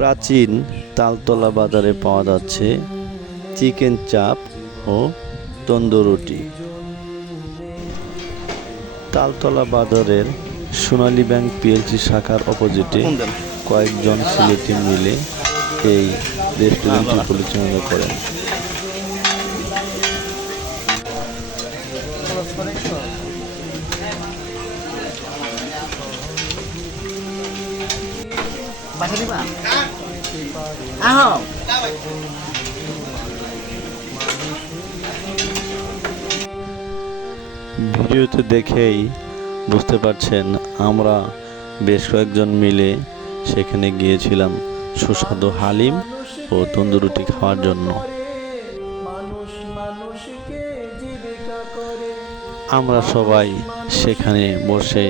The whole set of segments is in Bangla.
প্রাচীন তালতলা বাজারে পাওয়া যাচ্ছে চিকেন চাপ ও তন্দুরুটি। তালতলা বাজারের সোনালী ব্যাংক পিএলসি শাখার অপোজিটে কয়েকজন সিলেটি মিলে এই রেস্টুরেন্টটি পরিচালনা করেন। ভিডিওতে দেখেই বুঝতে পারছেন, আমরা বেশ কয়েকজন মিলে সেখানে গিয়েছিলাম সুস্বাদু হালিম ও তন্দুরুটি খাওয়ার জন্য। আমরা সবাই সেখানে বসে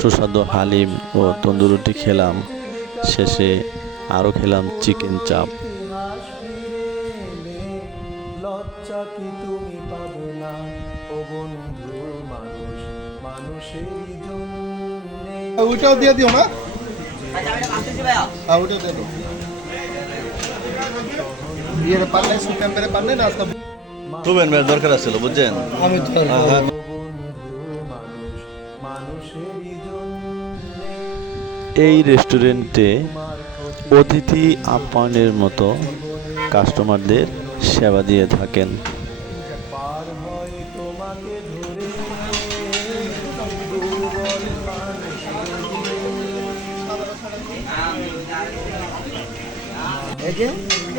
সুস্বাদু হালিম ও তন্দুরুটি খেলাম। শেষে আরও খেলাম চিকেন চাপ। লজ্জা কি তুমি পাবে না? ও বন্ধু মানুষ মানুষের জন্যে। ওইটাও দিয়ে দিও না? হ্যাঁ ওইটাও দিয়ে দিও। ইয়ে পারলে সেপ্টেম্বরে পারলে না আজকে তুবেন ভাই দরকার ছিল বুঝছেন? আমি এই রেস্টুরেন্টে অতিথি আপ্যায়নের মতো কাস্টমারদের সেবা দিয়ে থাকেন।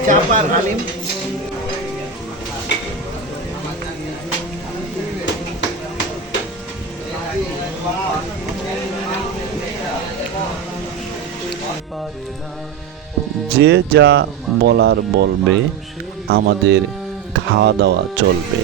চাপার যে যা বলার বলবে আমাদের খাওয়া দাওয়া চলবে।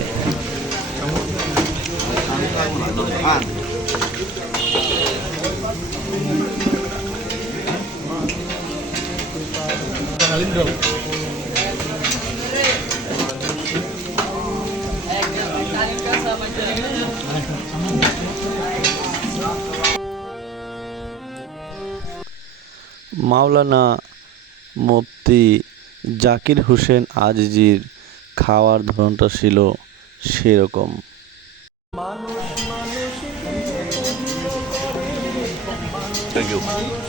মাওলানা মুফতি জাকির হোসেন আজিজির খাওয়ার ধরনটা ছিল সেরকম। Thank you